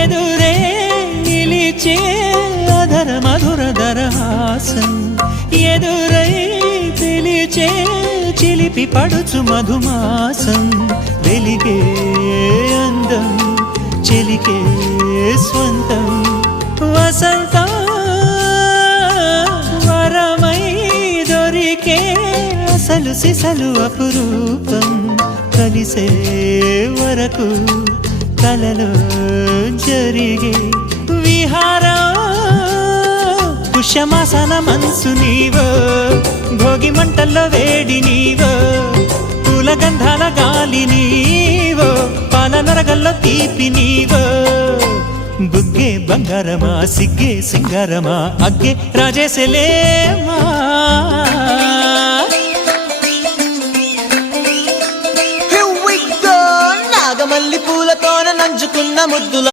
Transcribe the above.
ఎదురే నిలిచే అధర మధుర దరహాసం ఎదురై పిలిచే చిలిపి పడుచు మధుమాసం వెలిగే అందం చెలికే స్వంతం వసంతం వరమై దొరికే అసలు సిసలు అపురూపం కలిసే వరకు కలలో జరిగే విహారం పుష్యమాసన మనసు నీవో భోగి మంటల్లో వేడి నీవో పూల గంధాల గాలి నీవో పాల నరగల్లో తీపి నీవో బుగ్గే బంగారమా సిగ్గే సింగారమా అగ్గే రాజేసలేమా నాగమల్లి పూలతోన నంచుకున్న ముద్దుల